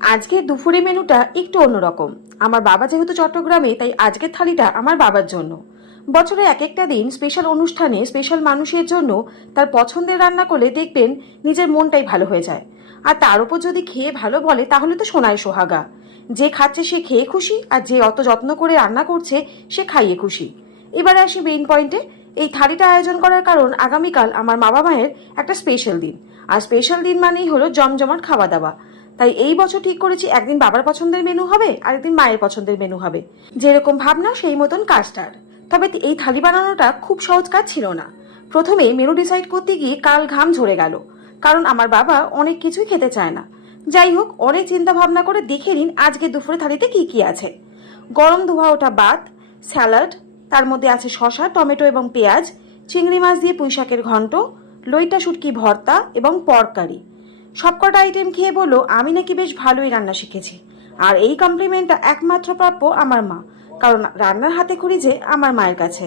আজকের দুপুরে মেনুটা একটু অন্যরকম। আমার বাবা যেহেতু চট্টগ্রামে, তাই আজকের থালিটা আমার বাবার জন্য। বছরে এক একটা দিন স্পেশাল অনুষ্ঠানে স্পেশাল মানুষের জন্য তার পছন্দের রান্না করলে দেখবেন নিজের মনটাই ভালো হয়ে যায়। আর তার উপর যদি খেয়ে ভালো বলে তাহলে তো সোনায় সোহাগা। যে খাচ্ছে সে খেয়ে খুশি, আর যে অত যত্ন করে রান্না করছে সে খাইয়ে খুশি। এবারে আসি মেইন পয়েন্টে। এই থালিটা আয়োজন করার কারণ আগামীকাল আমার বাবা মায়ের একটা স্পেশাল দিন। আর স্পেশাল দিন মানেই হলো জমজমাট খাওয়া দাওয়া। তাই এই বছর ঠিক করেছি একদিন বাবার পছন্দের মেনু হবে, আরেকদিন মায়ের পছন্দের মেনু হবে। যেরকম ভাবনা সেই মতন কাজটার। তবে এই থালি বানানোটা খুব সহজ কাজ ছিল না। প্রথমে মেনু ডিসাইড করতে গিয়ে কাল ঘাম ঝরে গেল, কারণ আমার বাবা অনেক কিছুই খেতে চায় না। যাই হোক, অনেক চিন্তা ভাবনা করে দেখে নিন আজকে দুপুরে থালিতে কি কি আছে। গরম ধোয়া ওঠা ভাত, স্যালাড, তার মধ্যে আছে শসা, টমেটো এবং পেঁয়াজ, চিংড়ি মাছ দিয়ে পুঁইশাকের ঘন্ট, লইটা শুটকি ভর্তা এবং পর্ক কারি। সবকটা আইটেম খেয়ে বললো আমি নাকি বেশ ভালোই রান্না শিখেছি। আর এই কমপ্লিমেন্টটা একমাত্র প্রাপ্য আমার মা, কারণ রান্নার হাতে খড়ি যে আমার মায়ের কাছে।